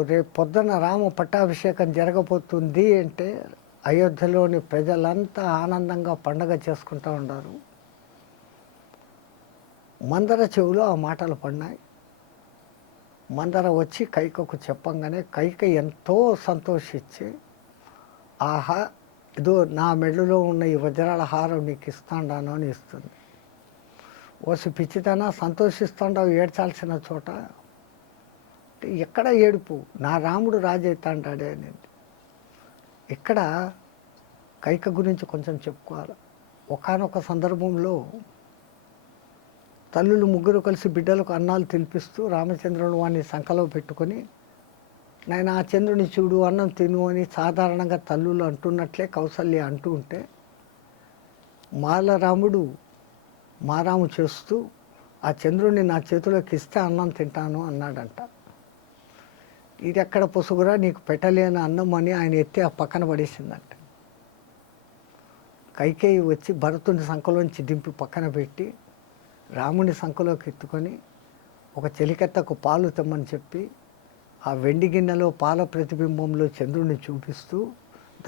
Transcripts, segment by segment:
రేపు పొద్దున రామ పట్టాభిషేకం జరగబోతుంది అంటే అయోధ్యలోని ప్రజలంతా ఆనందంగా పండగ చేసుకుంటూ ఉన్నారు. మందర చెవులో ఆ మాటలు పడినాయి. మందర వచ్చి కైకకు చెప్పంగానే కైక ఎంతో సంతోషించి ఆహా ఇదో నా మెడలో ఉన్న ఈ వజ్రాల హారం నీకు ఇస్తాండాను అని ఇస్తుంది. ఓసి పిచ్చితనా సంతోషిస్తాండావు ఏడ్చాల్సిన చోట ఎక్కడ ఏడుపు? నా రాముడు రాజైతాంటాడే అని ఇక్కడ కైక గురించి కొంచెం చెప్పుకోవాలి. ఒకానొక సందర్భంలో తల్లులు ముగ్గురు కలిసి బిడ్డలకు అన్నాలు తినిపిస్తూ రామచంద్రుడు వాడిని సంకలో పెట్టుకొని నేను ఆ చంద్రుని చూడు అన్నం తిను అని సాధారణంగా తల్లులు అంటున్నట్లే కౌసల్య అంటూ ఉంటే మాలరాముడు మారాము చేస్తూ ఆ చంద్రుడిని నా చేతిలోకి ఇస్తే అన్నం తింటాను అన్నాడంట. ఇది ఎక్కడ పొసుగురా నీకు పెట్టలేని అన్నం అని ఆయన ఎత్తి ఆ పక్కన పడేసిందంట. కైకేయి వచ్చి భరతుని సంఖలోంచి దింపి పక్కన పెట్టి రాముని సంఖలోకి ఎత్తుకొని ఒక చెలికత్తకు పాలు తెమ్మని చెప్పి ఆ వెండి గిన్నెలో పాల ప్రతిబింబంలో చంద్రుడిని చూపిస్తూ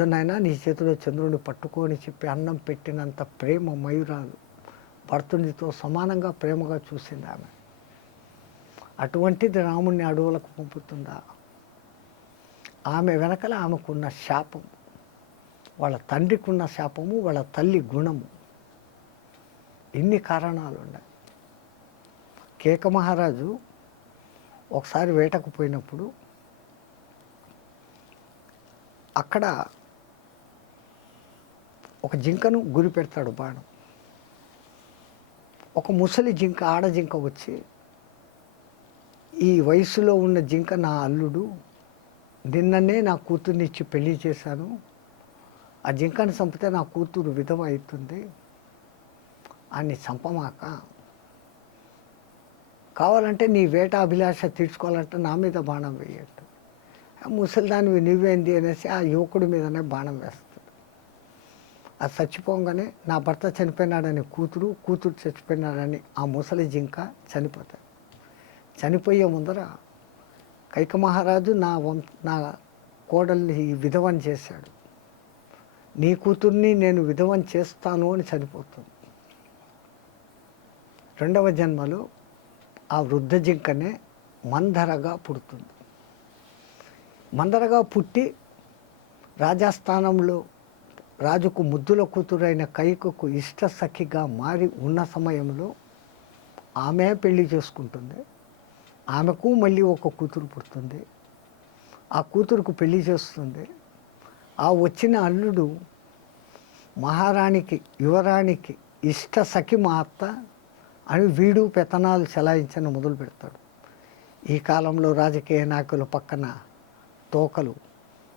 నాయనా నీ చేతిలో చంద్రుడిని పట్టుకొని చెప్పి అన్నం పెట్టినంత ప్రేమ మయూరాలు భర్తునితో సమానంగా ప్రేమగా చూసింది ఆమె. అటువంటిది రాముణ్ణి అడవులకు పంపుతుందా? ఆమె వెనకల ఆమెకున్న శాపం వాళ్ళ తండ్రికున్న శాపము వాళ్ళ తల్లి గుణము. ఇన్ని కారణాలు ఉన్నాయి కేక మహారాజు ఒకసారి వేటకు పోయినప్పుడు అక్కడ ఒక జింకను గురి పెడతాడు బాణం. ఒక ముసలి జింక ఆడ జింక వచ్చి ఈ వయసులో ఉన్న జింక నా అల్లుడు నిన్ననే నా కూతుర్ని ఇచ్చి పెళ్ళి చేశాను. ఆ జింకని చంపితే నా కూతురు విధవ అవుతుంది. అని చంపమాక. కావాలంటే నీ వేట అభిలాష తీర్చుకోవాలంటే నా మీద బాణం వేయట్టు ముసలిదానివి నువ్వేంది అనేసి ఆ యువకుడి మీదనే బాణం వేస్తాడు అది చచ్చిపోగానే నా భర్త చనిపోయినాడని కూతురు కూతురు చచ్చిపోయినాడని ఆ ముసలి జింక చనిపోతాయి చనిపోయే ముందర కైక మహారాజు నా వం నా కోడల్ని విధవం విధవని చేశాడు. నీ కూతుర్ని నేను విధవని చేస్తాను అని చనిపోతుంది. రెండవ జన్మలో ఆ వృద్ధ జింకనే మందరగా పుడుతుంది. మందరగా పుట్టి రాజస్థానంలో రాజుకు ముద్దుల కూతురైన కైకకు ఇష్ట సఖిగా మారి ఉన్న సమయంలో ఆమె పెళ్ళి చేసుకుంటుంది. ఆమెకు మళ్ళీ ఒక కూతురు పుడుతుంది. ఆ కూతురుకు పెళ్ళి చేస్తుంది. ఆ వచ్చిన అల్లుడు మహారాణికి యువరాణికి ఇష్ట సఖి మా అత్త అని వీడు పెత్తనాలు చెలాయించని మొదలు పెడతాడు. ఈ కాలంలో రాజకీయ నాయకుల పక్కన తోకలు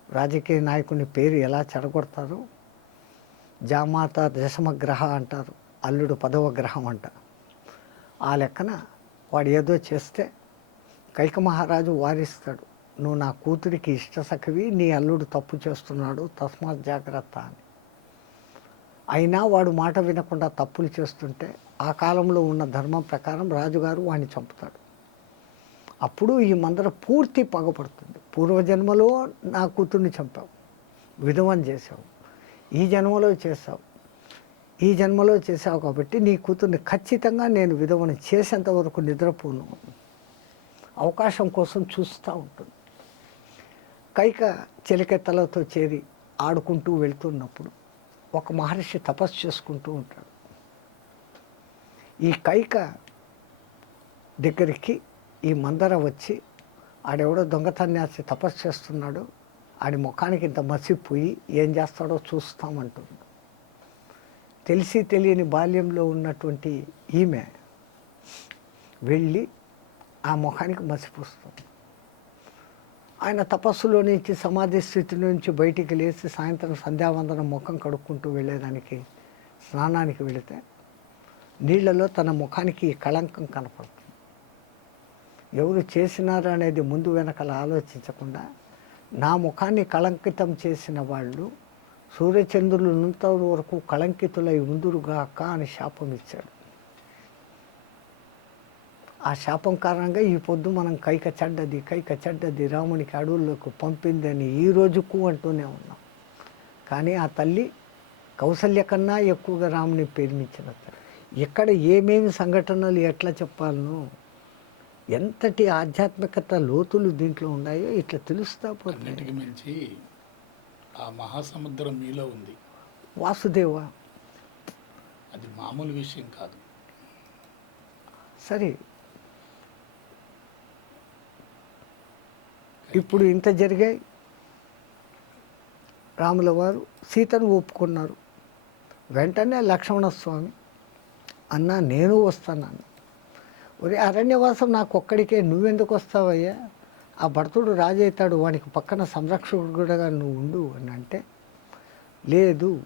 రాజకీయ నాయకుని పేరు ఎలా చెడగొడతారు? జామాత దశమ గ్రహ అంటారు అల్లుడు పదవ గ్రహం అంట. ఆ లెక్కన వాడు ఏదో చేస్తే కైక మహారాజు వారిస్తాడు నువ్వు నా కూతురికి ఇష్టసఖవి నీ అల్లుడు తప్పు చేస్తున్నాడు తస్మాత్ జాగ్రత్త అని. అయినా వాడు మాట వినకుండా తప్పులు చేస్తుంటే ఆ కాలంలో ఉన్న ధర్మం ప్రకారం రాజుగారు వాడిని చంపుతాడు. అప్పుడు ఈ మందర పూర్తి పగపడుతుంది. పూర్వజన్మలో నా కూతుర్ని చంపావు విధవం చేసావు ఈ జన్మలో చేసావు ఈ జన్మలో చేసావు కాబట్టి నీ కూతుర్ని ఖచ్చితంగా నేను విధవని చేసేంత వరకు నిద్రపోను. అవకాశం కోసం చూస్తూ ఉంటుంది. కైక చిలకెత్తలతో చేరి ఆడుకుంటూ వెళ్తున్నప్పుడు ఒక మహర్షి తపస్సు చేసుకుంటూ ఉంటాడు. ఈ కైక దగ్గరికి ఈ మందర వచ్చి ఆడెవడో దొంగతన్యాసి తపస్సు చేస్తున్నాడు. ఆడి ముఖానికి ఇంత మసిపోయి ఏం చేస్తాడో చూస్తామంటుంది. తెలిసి తెలియని బాల్యంలో ఉన్నటువంటి ఈమె వెళ్ళి ఆ ముఖానికి మసిపూస్తుంది ఆయన తపస్సులో నుంచి సమాధి స్థితి నుంచి బయటికి లేచి సాయంత్రం సంధ్యావందనం ముఖం కడుక్కుంటూ వెళ్ళేదానికి స్నానానికి వెళితే నీళ్ళలో తన ముఖానికి కళంకం కనపడుతుంది. ఎవరు చేసినారు అనేది ముందు వెనకాల ఆలోచించకుండా నా ముఖాన్ని కళంకితం చేసిన వాళ్ళు సూర్యచంద్రులు నుంత వరకు కళంకితులై ఉందురుగాక అని శాపం ఇచ్చాడు. ఆ శాపం కారణంగా ఈ పొద్దు మనం కైక చెడ్డది కైక చెడ్డది రామునికి అడవుల్లోకి పంపిందని ఈ రోజుకు అంటూనే ఉన్నాం. కానీ ఆ తల్లి కౌసల్య కన్నా ఎక్కువగా రాముని ప్రేమించిన తల్లి. ఇక్కడ ఏమేమి సంఘటనలు ఎట్లా చెప్పాలనో ఎంతటి ఆధ్యాత్మికత లోతులు దీంట్లో ఉన్నాయో ఇట్లా తెలుస్తా పోతుంది. మించి ఆ మహాసముద్రం మీలో ఉంది. వాసుదేవ. అది మామూలు విషయం కాదు. సరే ఇప్పుడు ఇంత జరిగాయి. రాముల వారు సీతను ఒప్పుకున్నారు. వెంటనే లక్ష్మణస్వామి అన్న నేను వస్తానన్న ఒరే అరణ్యవాసం నాకు ఒక్కడికే నువ్వెందుకు వస్తావయ్యా? ఆ భర్తుడు రాజు అవుతాడు వానికి పక్కన సంరక్షకుడుగా నువ్వు ఉండు అని అంటే లేదు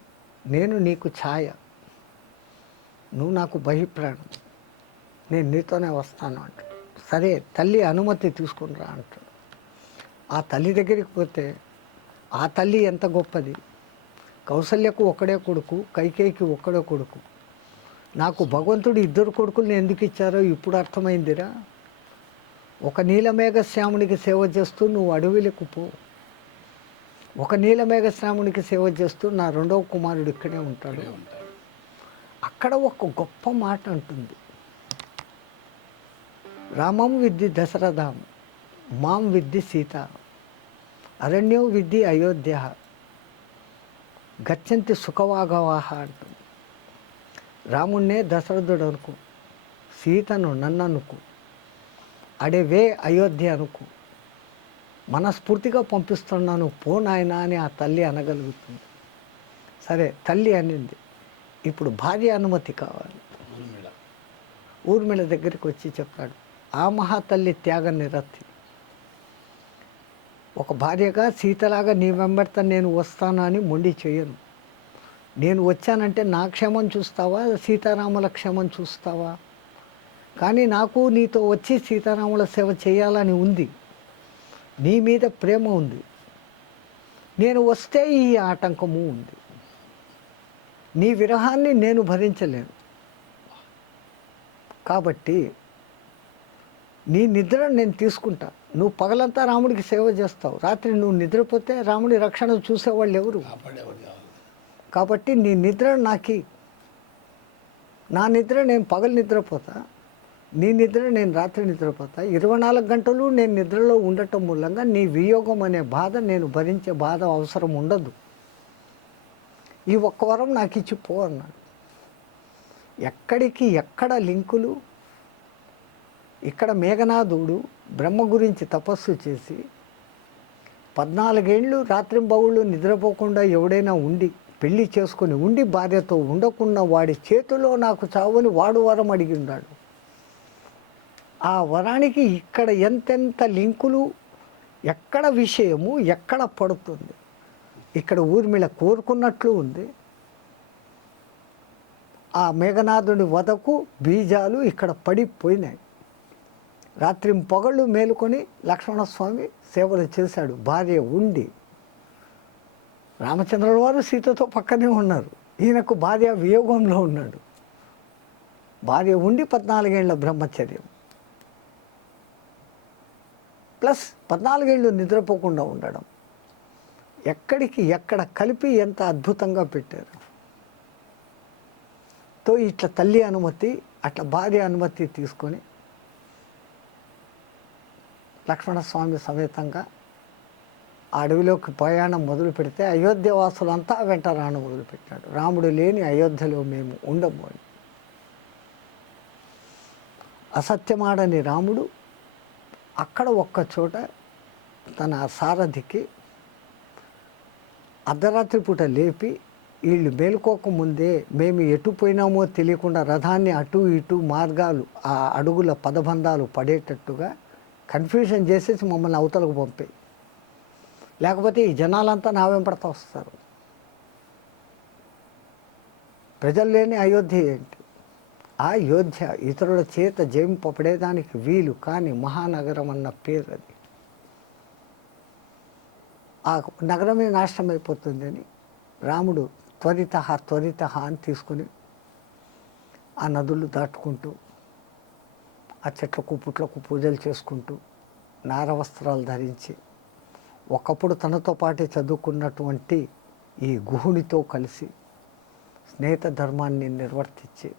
నేను నీకు ఛాయ. నువ్వు నాకు బహిప్రాణం. నేను నీతోనే వస్తాను అంటాడు. సరే తల్లి అనుమతి తీసుకుని రా అంటాడు. ఆ తల్లి దగ్గరికి పోతే ఆ తల్లి ఎంత గొప్పది. కౌసల్యకు ఒక్కడే కొడుకు కైకేయికి ఒక్కడే కొడుకు. నాకు భగవంతుడు ఇద్దరు కొడుకుల్ని ఎందుకు ఇచ్చారో ఇప్పుడు అర్థమైందిరా. ఒక నీలమేఘ శ్యామునికి సేవ చేస్తూ నువ్వు అడవిలకు పో. ఒక నీలమేఘ శ్యామునికి సేవ చేస్తూ నా రెండవ కుమారుడు ఇక్కడే ఉంటాడు. అక్కడ ఒక గొప్ప మాట అంటుంది. రామం విద్ది దశరథం మాం విద్ది సీత. అరణ్యం విద్ది అయోధ్య గచ్చంతి సుఖవాగవాహ అంటుంది రాముణ్ణే దశరథుడు అనుకో సీతను నన్ను అనుకో అడవే అయోధ్య అనుకో మనస్ఫూర్తిగా పంపిస్తున్నాను పో నాయనా అని ఆ తల్లి అనగలుగుతుంది సరే తల్లి అనింది ఇప్పుడు భార్య అనుమతి కావాలి ఊర్మిళ ఊర్మిళ దగ్గరికి వచ్చి చెప్పాడు ఆ మహాతల్లి త్యాగ నిరతి ఒక భార్యగా సీతలాగా నీ వెంబడత నేను వస్తాను అని మొండి చేయను. నేను వచ్చానంటే నా క్షేమం చూస్తావా? సీతారాముల క్షేమం చూస్తావా? కానీ నాకు నీతో వచ్చి సీతారాముల సేవ చేయాలని ఉంది. నీ మీద ప్రేమ ఉంది. నేను వస్తే ఈ ఆటంకము ఉంది. నీ విరహాన్ని నేను భరించలేను. కాబట్టి నీ నిద్రను నేను తీసుకుంటా. నువ్వు పగలంతా రాముడికి సేవ చేస్తావు. రాత్రి నువ్వు నిద్రపోతే రాముడి రక్షణ చూసేవాళ్ళు ఎవరు? కాబట్టి నీ నిద్ర నాకి. నా నిద్ర నేను పగలు నిద్రపోతా. నీ నిద్ర నేను రాత్రి నిద్రపోతా. ఇరవై నాలుగు గంటలు నేను నిద్రలో ఉండటం మూలంగా నీ వియోగం అనే బాధ నేను భరించే బాధ అవసరం ఉండదు. ఈ ఒక్క వరం నాకు ఇచ్చి పో అన్నాడు. ఎక్కడికి ఎక్కడ లింకులు? ఇక్కడ మేఘనాథుడు బ్రహ్మ గురించి తపస్సు చేసి పద్నాలుగేళ్ళు రాత్రింబవుళ్ళు నిద్రపోకుండా ఎవడైనా ఉండి పెళ్ళి చేసుకొని ఉండి భార్యతో ఉండకుండా వాడి చేతిలో నాకు చావని వాడు వరం అడిగి ఉన్నాడు. ఆ వరానికి ఇక్కడ ఎంతెంత లింకులు ఎక్కడ విషయము ఎక్కడ పడుతుంది? ఇక్కడ ఊర్మిళ కోరుకున్నట్లు ఉంది. ఆ మేఘనాథుని వదకు బీజాలు ఇక్కడ పడిపోయినాయి. రాత్రి పొగళ్ళు మేలుకొని లక్ష్మణస్వామి సేవలు చేశాడు. భార్య ఉండి రామచంద్రుల వారు సీతతో పక్కనే ఉన్నారు. ఈయనకు భార్య వియోగంలో ఉన్నాడు. భార్య ఉండి పద్నాలుగేళ్ళ బ్రహ్మచర్యం. ప్లస్ పద్నాలుగేళ్ళు నిద్రపోకుండా ఉండడం. ఎక్కడికి ఎక్కడ కలిపి ఎంత అద్భుతంగా పెట్టారు. తో ఇట్లా తల్లి అనుమతి అట్లా భార్య అనుమతి తీసుకొని లక్ష్మణస్వామి సమేతంగా ఆ అడవిలోకి ప్రయాణం మొదలు పెడితే అయోధ్య వాసులంతా వెంట రాను మొదలుపెట్టాడు. రాముడు లేని అయోధ్యలో మేము ఉండము అని అసత్యమాడని రాముడు అక్కడ ఒక్క చోట తన సారథికి అర్ధరాత్రి పూట లేపి వీళ్ళు మేలుకోకముందే మేము ఎటు పోయినామో తెలియకుండా రథాన్ని అటు ఇటు మార్గాలు ఆ అడుగుల పదబంధాలు పడేటట్టుగా కన్ఫ్యూషన్ చేసేసి మమ్మల్ని అవతలకు పంపి. లేకపోతే ఈ జనాలంతా నా వెంపడతా వస్తారు. ప్రజలు లేని అయోధ్య ఏంటి? ఆ అయోధ్య ఇతరుల చేత జయింపబడేదానికి వీలు కానీ మహానగరం అన్న పేరు అది. ఆ నగరమే నాశనం అయిపోతుందని రాముడు త్వరిత త్వరిత అని తీసుకుని ఆ నదులు దాటుకుంటూ ఆ చెట్లకు పుట్లకు పూజలు చేసుకుంటూ నార వస్త్రాలు ధరించి ఒకప్పుడు తనతో పాటే చదువుకున్నటువంటి ఈ గుహునితో కలిసి స్నేహిత ధర్మాన్ని నిర్వర్తించి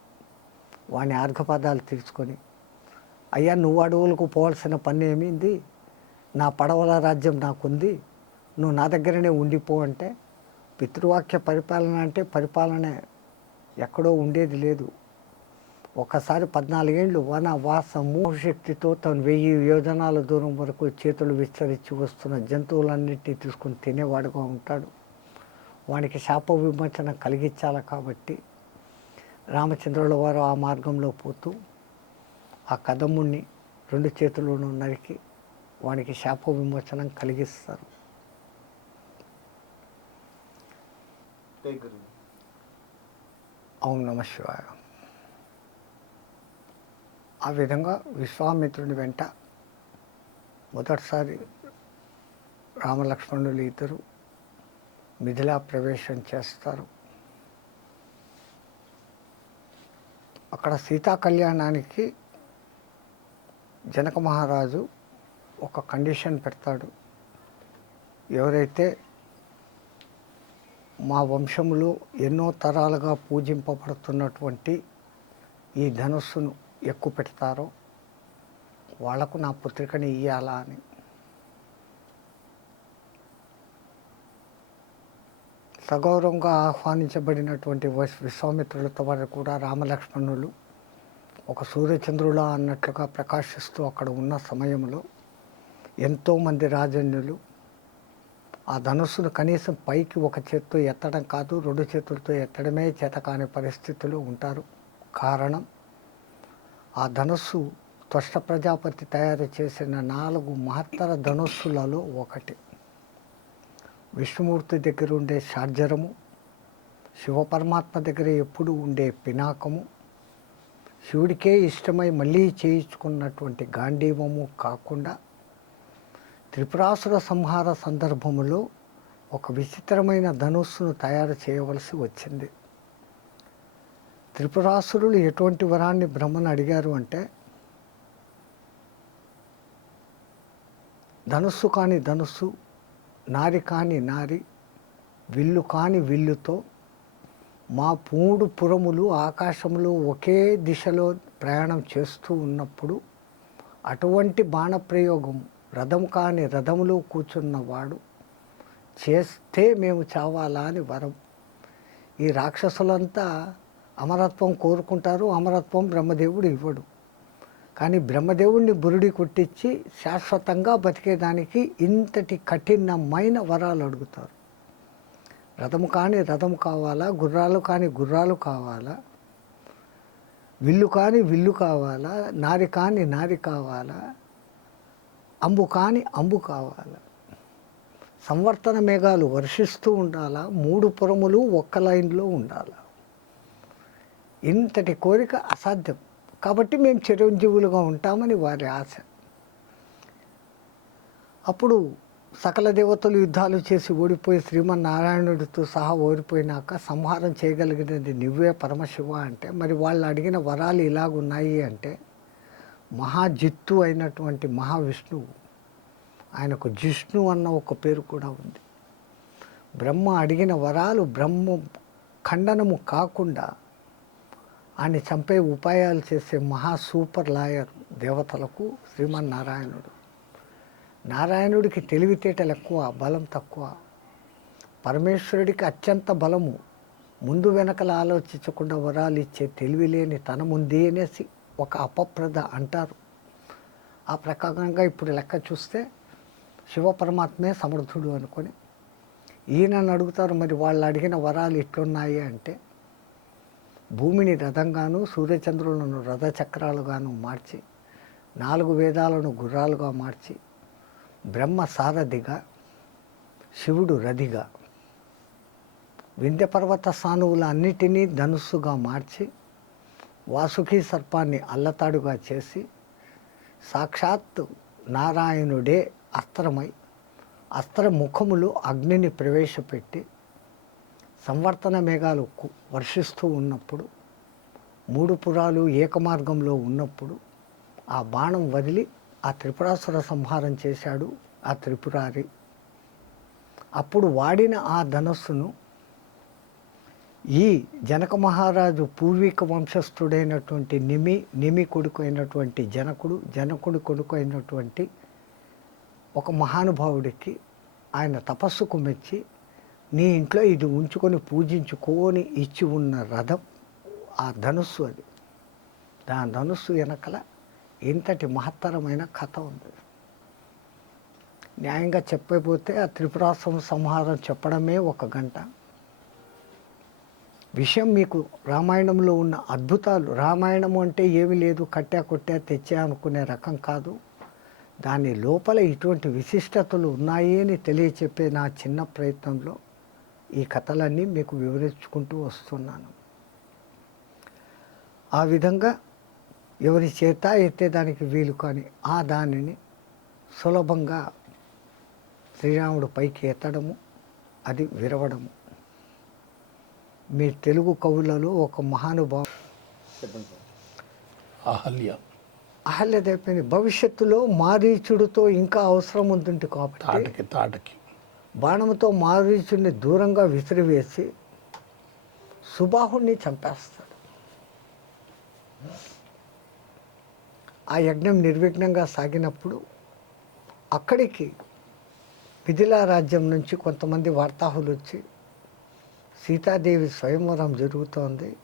వాని ఆర్ఘపదాలు తీర్చుకొని అయ్యా నువ్వు అడవులకు పోవాల్సిన పని ఏమింది? నా పడవల రాజ్యం నాకుంది. నువ్వు నా దగ్గరనే ఉండిపో అంటే పితృవాక్య పరిపాలన అంటే పరిపాలన ఎక్కడో ఉండేది లేదు. ఒకసారి పద్నాలుగేళ్ళు వన వాసము శక్తితో తను వెయ్యి యోజనాల దూరం వరకు చేతులు విస్తరించి వస్తున్న జంతువులన్నింటినీ తీసుకుని తినేవాడుగా ఉంటాడు. వానికి శాప విమోచన కలిగించాలి కాబట్టి రామచంద్రుల వారు ఆ మార్గంలో పోతూ ఆ కదముణ్ణి రెండు చేతులను నరికి వానికి శాప విమోచనం కలిగిస్తారు. ఓం నమ శివాయ. ఆ విధంగా విశ్వామిత్రుని వెంట మొదటిసారి రామలక్ష్మణులు ఇద్దరు మిథిలా ప్రవేశం చేస్తారు. అక్కడ సీతా కళ్యాణానికి జనక మహారాజు ఒక కండిషన్ పెడతాడు. ఎవరైతే మా వంశములో ఎన్నో తరాలుగా పూజింపబడుతున్నటువంటి ఈ ధనుస్సును ఎక్కువ పెడతారో వాళ్ళకు నా పుత్రికని ఇయ్యాలా అని. సగౌరవంగా ఆహ్వానించబడినటువంటి విశ్వామిత్రులతో వారు కూడా రామలక్ష్మణులు ఒక సూర్యచంద్రులా అన్నట్లుగా ప్రకాశిస్తూ అక్కడ ఉన్న సమయంలో ఎంతోమంది రాజన్యులు ఆ ధనుస్సును కనీసం పైకి ఒక చేత్తో ఎత్తడం కాదు రెండు చేతులతో ఎత్తడమే చేత కాని పరిస్థితులు ఉంటారు. కారణం ఆ ధనుస్సు త్వష్ట ప్రజాపతి తయారు చేసిన నాలుగు మహత్తర ధనుస్సులలో ఒకటి. విష్ణుమూర్తి దగ్గర ఉండే షార్జరము శివపరమాత్మ దగ్గర ఎప్పుడు ఉండే పినాకము శివుడికే ఇష్టమై మళ్ళీ చేయించుకున్నటువంటి గాంధీవము కాకుండా త్రిపురాసుర సంహార సందర్భములో ఒక విచిత్రమైన ధనుస్సును తయారు చేయవలసి వచ్చింది. త్రిపురాసురులు ఎటువంటి వరాన్ని బ్రహ్మను అడిగారు అంటే ధనుస్సు కాని ధనుస్సు నారి కాని నారి విల్లు కాని విల్లుతో మా మూడు పురములు ఆకాశంలో ఒకే దిశలో ప్రయాణం చేస్తూ ఉన్నప్పుడు అటువంటి బాణప్రయోగం రథం కాని రథములో కూర్చున్నవాడు చేస్తే మేము చావాలా అని వరం. ఈ రాక్షసులంతా అమరత్వం కోరుకుంటారు అమరత్వం బ్రహ్మదేవుడు ఇవ్వడు. కానీ బ్రహ్మదేవుడిని బురుడి కొట్టించి శాశ్వతంగా బతికేదానికి ఇంతటి కఠినమైన వరాలు అడుగుతారు. రథము కాని రథము కావాలా గుర్రాలు కాని గుర్రాలు కావాలా విల్లు కాని విల్లు కావాలా నారి కాని నారి కావాలా అంబు కాని అంబు కావాలా? సంవర్తన మేఘాలు వర్షిస్తూ ఉండాలా? మూడు పురములు ఒక్క లైన్లో ఉండాలా? ఇంతటి కోరిక అసాధ్యం. కాబట్టి మేము చిరంజీవులుగా ఉంటామని వారి ఆశ. అప్పుడు సకల దేవతలు యుద్ధాలు చేసి ఓడిపోయి శ్రీమన్నారాయణుడితో సహా ఓడిపోయినాక సంహారం చేయగలిగినది నువ్వే పరమశివ అంటే మరి వాళ్ళు అడిగిన వరాలు ఇలాగున్నాయి అంటే మహాజిత్తు అయినటువంటి మహావిష్ణువు ఆయనకు జిష్ణు అన్న ఒక పేరు కూడా ఉంది. బ్రహ్మ అడిగిన వరాలు బ్రహ్మ ఖండనము కాకుండా ఆయన చంపే ఉపాయాలు చేసే మహా సూపర్ లాయర్ దేవతలకు శ్రీమన్నారాయణుడు. నారాయణుడికి తెలివితేటలు ఎక్కువ బలం తక్కువ. పరమేశ్వరుడికి అత్యంత బలము. ముందు వెనకల ఆలోచించకుండా వరాలు ఇచ్చే తెలివి లేని తన ముందే అనేసి ఒక అపప్రద అంటారు. ఆ ప్రకారంగా ఇప్పుడు లెక్క చూస్తే శివ పరమాత్మే సమర్థుడు అనుకొని ఈయనని అడుగుతారు మరి వాళ్ళు అడిగిన వరాలు ఎట్లున్నాయి? అంటే భూమిని రథంగాను సూర్యచంద్రులను రథచక్రాలుగాను మార్చి నాలుగు వేదాలను గుర్రాలుగా మార్చి బ్రహ్మ సారథిగా శివుడు రథిగా వింధ్యపర్వత సానువుల అన్నిటినీ ధనుస్సుగా మార్చి వాసుకి సర్పాన్ని అల్లతాడుగా చేసి సాక్షాత్ నారాయణుడే అస్త్రమై అస్త్రముఖములు అగ్నిని ప్రవేశపెట్టి సంవర్తన మేఘాలు కు- వర్షిస్తూ ఉన్నప్పుడు మూడు పురాలు ఏకమార్గంలో ఉన్నప్పుడు ఆ బాణం వదిలి ఆ త్రిపురాసుర సంహారం చేశాడు ఆ త్రిపురారి. అప్పుడు వాడిన ఆ ధనస్సును ఈ జనక మహారాజు పూర్వీక వంశస్థుడైనటువంటి నిమి నిమి కొడుకు అయినటువంటి జనకుడు జనకుడి కొడుకు అయినటువంటి ఒక మహానుభావుడికి ఆయన తపస్సుకు మెచ్చి నీ ఇంట్లో ఇది ఉంచుకొని పూజించుకొని ఇచ్చి ఉన్న రథం ఆ ధనుస్సు అది. దాని ధనుస్సు వెనకల ఇంతటి మహత్తరమైన కథ ఉంది. న్యాయంగా చెప్పకపోతే ఆ త్రిపురాసం సంహారం చెప్పడమే ఒక గంట. విషయం మీకు రామాయణంలో ఉన్న అద్భుతాలు రామాయణం అంటే ఏమీ లేదు కట్టా కొట్టా తెచ్చా అనుకునే రకం కాదు. దాని లోపల ఇటువంటి విశిష్టతలు ఉన్నాయి అని తెలియచెప్పే నా చిన్న ప్రయత్నంలో ఈ కథలన్నీ మీకు వివరించుకుంటూ వస్తున్నాను. ఆ విధంగా ఎవరి చేత ఎత్తేదానికి వీలు కానీ ఆ దానిని సులభంగా శ్రీరాముడు పైకి ఎత్తడము అది విరవడము. మీ తెలుగు కవులలో ఒక మహానుభావు అహల్య. అహల్యదైపోయింది భవిష్యత్తులో మారీచుడితో ఇంకా అవసరం ఉంటుంది కాబట్టి తాటకి తాటకి. బాణంతో మారుచుడిని దూరంగా విసిరివేసి సుబాహుణ్ణి చంపేస్తాడు. ఆ యజ్ఞం నిర్విఘ్నంగా సాగినప్పుడు అక్కడికి మిథిలా రాజ్యం నుంచి కొంతమంది వార్తాహులు వచ్చి సీతాదేవి స్వయంవరం జరుగుతోంది.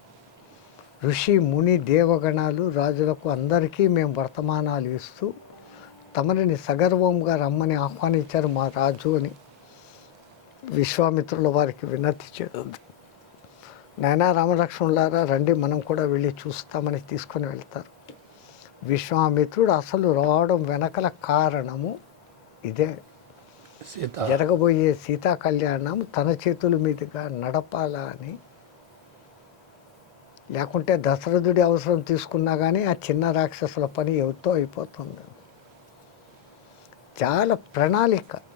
ఋషి ముని దేవగణాలు రాజులకు అందరికీ మేము వర్తమానాలు ఇస్తూ తమరిని సగర్వంగా రమ్మని ఆహ్వానించారు మా రాజు అని విశ్వామిత్రుల వారికి వినతి నాయనా రామలక్ష్మణులారా రండి మనం కూడా వెళ్ళి చూస్తామని తీసుకొని వెళ్తారు. విశ్వామిత్రుడు అసలు రావడం వెనకల కారణము ఇదే. సీత. జరగబోయే సీతా కళ్యాణం తన చేతుల మీదుగా నడపాలా అని. లేకుంటే దశరథుడి అవసరం తీసుకున్నా కానీ ఆ చిన్న రాక్షసుల పని ఎవరితో అయిపోతుంది? చాలా ప్రణాళిక.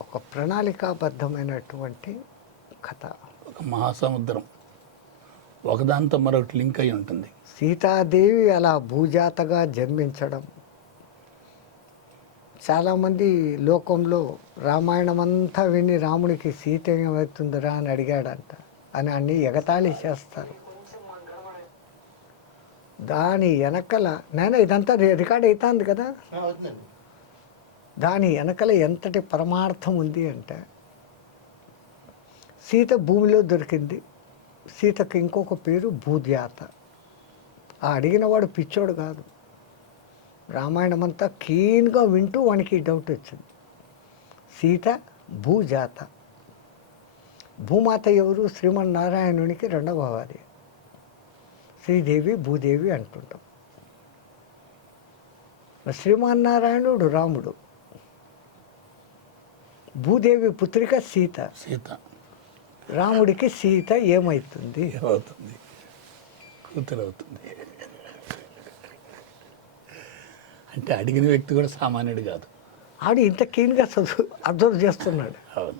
ఒక ప్రణాళికాబద్ధమైనటువంటి కథ. ఒక మహాసముద్రం. ఒకదానితో మరొకటి లింక్ అయి ఉంటుంది. సీతాదేవి అలా భూజాతగా జన్మించడం. చాలామంది లోకంలో రామాయణం అంతా విని రాముడికి సీత ఏమవుతుందిరా అని అడిగాడంట. అని అన్ని ఎగతాళి చేస్తారు. దాని వెనకల నేను ఇదంతా రికార్డ్ అవుతుంది కదా? దాని వెనకల ఎంతటి పరమార్థం ఉంది అంటే సీత భూమిలో దొరికింది. సీతకు ఇంకొక పేరు భూద్యాత ఆ అడిగినవాడు పిచ్చోడు కాదు. రామాయణం అంతా క్లీన్గా వింటూ వానికి డౌట్ వచ్చింది. సీత భూజాత. భూమాత ఎవరు? శ్రీమన్నారాయణునికి రెండవ భార్య. శ్రీదేవి భూదేవి అంటుంటాం. శ్రీమన్నారాయణుడు రాముడు. భూదేవి పుత్రిక సీత. సీత. రాముడికి సీత ఏమవుతుంది ఏమవుతుంది? కూతురు అవుతుంది అంటే అడిగిన వ్యక్తి కూడా సామాన్యుడు కాదు. ఆడు ఇంత క్లీన్గా చదువు అబ్జర్వ్ చేస్తున్నాడు. అవును.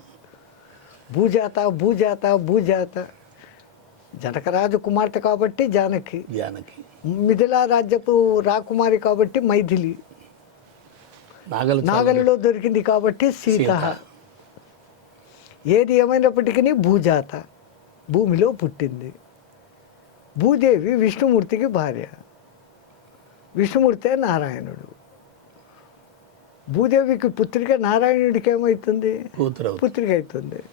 భూజాత భూజాత భూజాత. జనకరాజు కుమార్తె కాబట్టి జానకి. జానకి. మిథిలా రాజ్యపు రాకుమారి కాబట్టి మైథిలి. నాగల నాగలిలో దొరికింది కాబట్టి సీత. సీత. ఏది ఏమైనప్పటికీ భూజాత. భూమిలో పుట్టింది. భూదేవి విష్ణుమూర్తికి భార్య. విష్ణుమూర్తే నారాయణుడు. భూదేవికి పుత్రిక నారాయణుడికి ఏమవుతుంది పుత్రిక అవుతుంది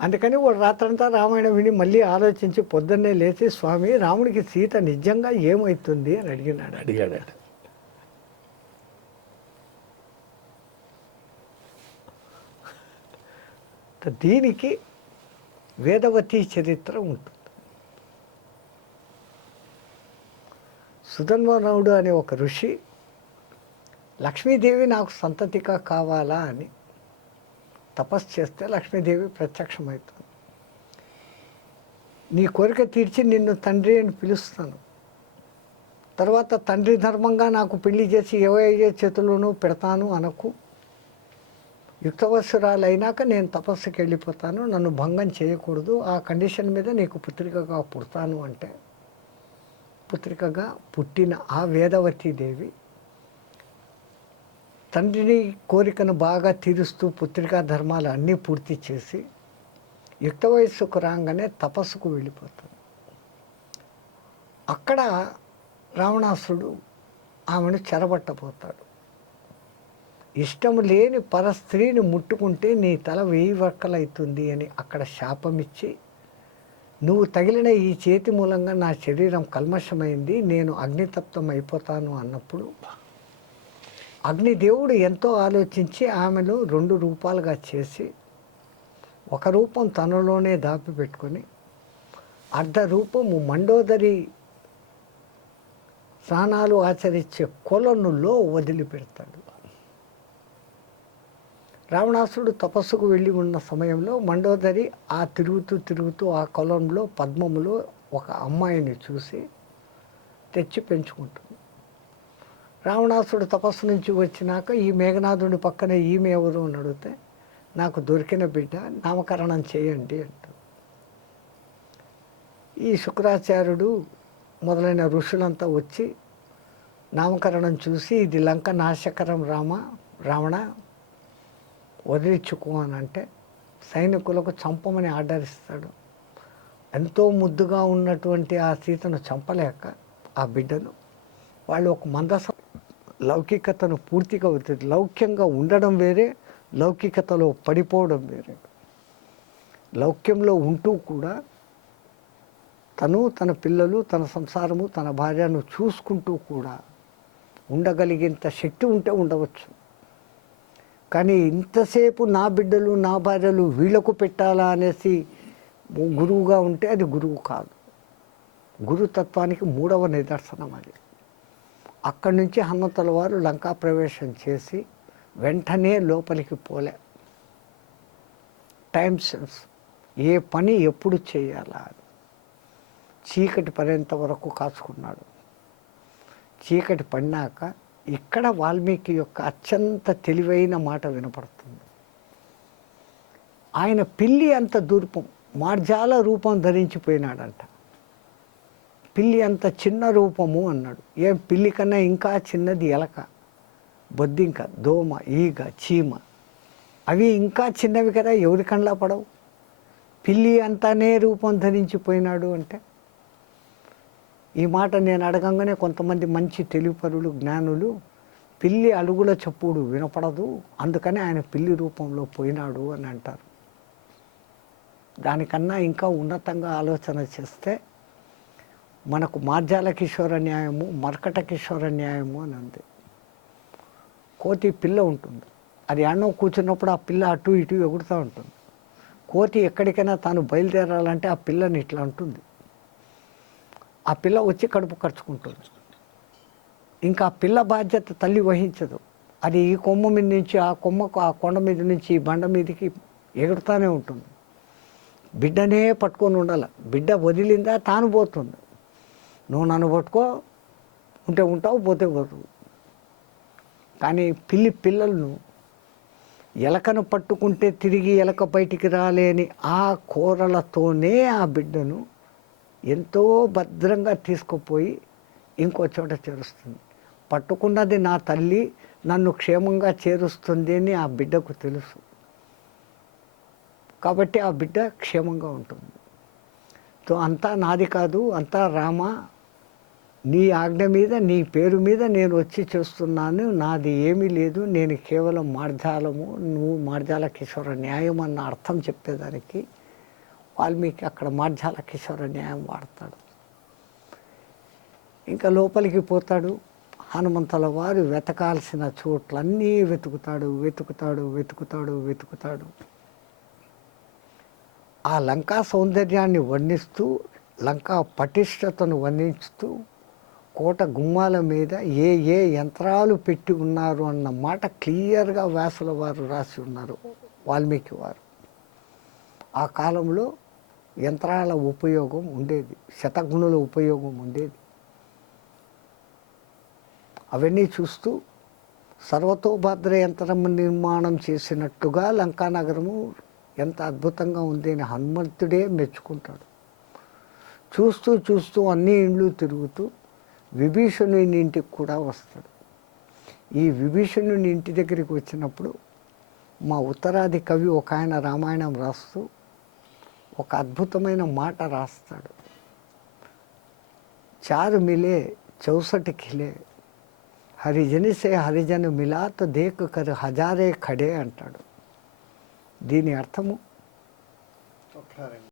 అందుకని వాడు రాత్రంతా రామాయణం విని మళ్ళీ ఆలోచించి పొద్దున్నే లేచి స్వామి రాముడికి సీత నిజంగా ఏమవుతుంది అని అడిగినాడు. అడిగాడట. దీనికి వేదవతి చరిత్ర ఉంటుంది. సుధన్వనవుడు అనే ఒక ఋషి లక్ష్మీదేవి నాకు సంతతిగా కావాలా అని తపస్సు చేస్తే లక్ష్మీదేవి ప్రత్యక్షమవుతుంది. నీ కోరిక తీర్చి నిన్ను తండ్రి అని పిలుస్తాను. తర్వాత తండ్రి ధర్మంగా నాకు పెళ్ళి చేసి ఏవయ్యే చేతులను పెడతాను అనకు. యుక్తవత్సరాలు అయినాక నేను తపస్సుకి వెళ్ళిపోతాను నన్ను భంగం చేయకూడదు ఆ కండిషన్ మీద నీకు పుత్రికగా పుడతాను అంటే. పుత్రికగా పుట్టిన ఆ వేదవతి దేవి తండ్రిని కోరికను బాగా తీరుస్తూ పుత్రికా ధర్మాలు అన్నీ పూర్తి చేసి యుక్త వయస్సుకు రాగానే తపస్సుకు వెళ్ళిపోతాడు అక్కడ రావణాసుడు ఆమెను చెరబట్టబోతాడు. ఇష్టం లేని పరస్త్రీని ముట్టుకుంటే నీ తల వేయి వక్కలవుతుంది అని అక్కడ శాపమిచ్చి నువ్వు తగిలిన ఈ చేతి మూలంగా నా శరీరం కల్మషమైంది నేను అగ్నితప్తం అయిపోతాను అన్నప్పుడు అగ్నిదేవుడు ఎంతో ఆలోచించి ఆమెను రెండు రూపాలుగా చేసి ఒక రూపం తనలోనే దాపిపెట్టుకొని అర్ధ రూపము మండోదరి స్నానాలు ఆచరించే కొలనులో వదిలిపెడతాడు. రావణాసుడు తపస్సుకు వెళ్ళి ఉన్న సమయంలో మండోదరి ఆ తిరుగుతూ తిరుగుతూ ఆ కొలంలో పద్మములో ఒక అమ్మాయిని చూసి తెచ్చి పెంచుకుంటుంది. రావణాసుడు తపస్సు నుంచి వచ్చినాక ఈ మేఘనాథుడి పక్కన ఈమె ఎవరు అని అడిగితే నాకు దొరికిన బిడ్డ నామకరణం చేయండి అంటాడు ఈ శుక్రాచార్యుడు మొదలైన ఋషులంతా వచ్చి నామకరణం చూసి ఇది లంక నాశకరం రామ రావణ వదిలించుకో అని అంటే సైనికులకు చంపమని ఆర్డర్ ఇస్తాడు. ఎంతో ముద్దుగా ఉన్నటువంటి ఆ సీతను చంపలేక ఆ బిడ్డను వాళ్ళు ఒక మందస లౌకికతను పూర్తిగా వదిలి లౌక్యంగా ఉండడం వేరే లౌకికతలో పడిపోవడం వేరే. లౌక్యంలో ఉంటూ కూడా తను తన పిల్లలు తన సంసారము తన భార్యను చూసుకుంటూ కూడా ఉండగలిగేంత శక్తి ఉంటే ఉండవచ్చు. కానీ ఇంతసేపు నా బిడ్డలు నా భార్యలు వీళ్ళకు పెట్టాలా అనేసి గురువుగా ఉంటే అది గురువు కాదు. గురుతత్వానికి మూడవ నిదర్శనం అది. అక్కడి నుంచి హనుమంతుల వారు లంకా ప్రవేశం చేసి వెంటనే లోపలికి పోలే. Time sense. ఏ పని ఎప్పుడు చేయాలా అని. చీకటి పడేంత వరకు కాచుకున్నాడు చీకటి పడినాక ఇక్కడ వాల్మీకి యొక్క అత్యంత తెలివైన మాట వినపడుతుంది. ఆయన పిల్లి అంత దూర్పం మార్జాల రూపం ధరించిపోయినాడంట. పిల్లి అంత చిన్న రూపము అన్నాడు. ఏం పిల్లి కన్నా ఇంకా చిన్నది ఎలక బొద్దింక దోమ ఈగ చీమ. అవి ఇంకా చిన్నవి కదా ఎవరి కండ్లా పడవు? పిల్లి అంతానే రూపం ధరించిపోయినాడు అంటే ఈ మాట నేను అడగంగానే కొంతమంది మంచి తెలివిపరులు జ్ఞానులు పిల్లి అలుగుల చప్పుడు వినపడదు. అందుకని ఆయన పిల్లి రూపంలో పోయినాడు అని అంటారు. దానికన్నా ఇంకా ఉన్నతంగా ఆలోచన చేస్తే మనకు మార్జాల కిషోర న్యాయము మర్కట కిషోర న్యాయము అని ఉంది. కోతి పిల్ల ఉంటుంది. అది అన్నం కూర్చున్నప్పుడు ఆ పిల్ల అటు ఇటు ఎగురుతూ ఉంటుంది. కోతి ఎక్కడికైనా తాను బయలుదేరాలంటే ఆ పిల్లని ఇట్లా ఉంటుంది ఆ పిల్ల వచ్చి కడుపు ఖర్చుకుంటుంది ఇంకా పిల్ల బాధ్యత తల్లి వహించదు. అది ఈ కొమ్మ మీద నుంచి ఆ కొమ్మకు ఆ కొండ మీద నుంచి ఈ బండ మీదకి ఎగురుతూనే ఉంటుంది. బిడ్డనే పట్టుకొని ఉండాలి. బిడ్డ వదిలిందా తాను పోతుంది. నువ్వు నన్ను పట్టుకో ఉంటే ఉంటావు పోతే పోదు కానీ పిల్లి పిల్లలను ఎలకను పట్టుకుంటే తిరిగి ఎలక బయటికి రాలేని ఆ కూరలతోనే ఆ బిడ్డను ఎంతో భద్రంగా తీసుకుపోయి ఇంకో చోట చేరుస్తుంది. పట్టుకున్నది నా తల్లి నన్ను క్షేమంగా చేరుస్తుంది అని ఆ బిడ్డకు తెలుసు. కాబట్టి ఆ బిడ్డ క్షేమంగా ఉంటుంది. సో అంతా నాది కాదు అంతా రామ. నీ ఆజ్ఞ మీద నీ పేరు మీద నేను వచ్చి చేస్తున్నాను. నాది ఏమీ లేదు. నేను కేవలం మార్జాలము. నువ్వు మార్జాల కిషోర న్యాయం అన్న అర్థం చెప్పేదానికి వాల్మీకి అక్కడ మార్జాల కిషోర న్యాయం వాడతాడు. ఇంకా లోపలికి పోతాడు. హనుమంతుల వారు వెతకాల్సిన చోట్లన్నీ వెతుకుతాడు వెతుకుతాడు వెతుకుతాడు వెతుకుతాడు. ఆ లంకా సౌందర్యాన్ని వర్ణిస్తూ లంకా పటిష్టతను వర్ణించుతూ కోట గుమ్మాల మీద ఏ ఏ యంత్రాలు పెట్టి ఉన్నారు అన్న మాట క్లియర్గా వ్యాసుల వారు రాసి ఉన్నారు వాల్మీకి వారు. ఆ కాలంలో యంత్రాల ఉపయోగం ఉండేది. శతగుణుల ఉపయోగం ఉండేది. అవన్నీ చూస్తూ సర్వతోభద్ర యంత్రం నిర్మాణం చేసినట్టుగా లంకానగరము ఎంత అద్భుతంగా ఉంది అని హనుమంతుడే మెచ్చుకుంటాడు. చూస్తూ చూస్తూ అన్ని ఇండ్లు తిరుగుతూ విభీషణుని ఇంటికి కూడా వస్తాడు. ఈ విభీషణుని ఇంటి దగ్గరికి వచ్చినప్పుడు మా ఉత్తరాది కవి ఒక ఆయన రామాయణం రాస్తూ ఒక అద్భుతమైన మాట రాస్తాడు. చారు మిలే చౌసటి ఖిలే. హరిజనిసే హరిజను హరిజన్ మిలాత్ దేక్ కర్ హజారే ఖడే అంటాడు. దీని అర్థము?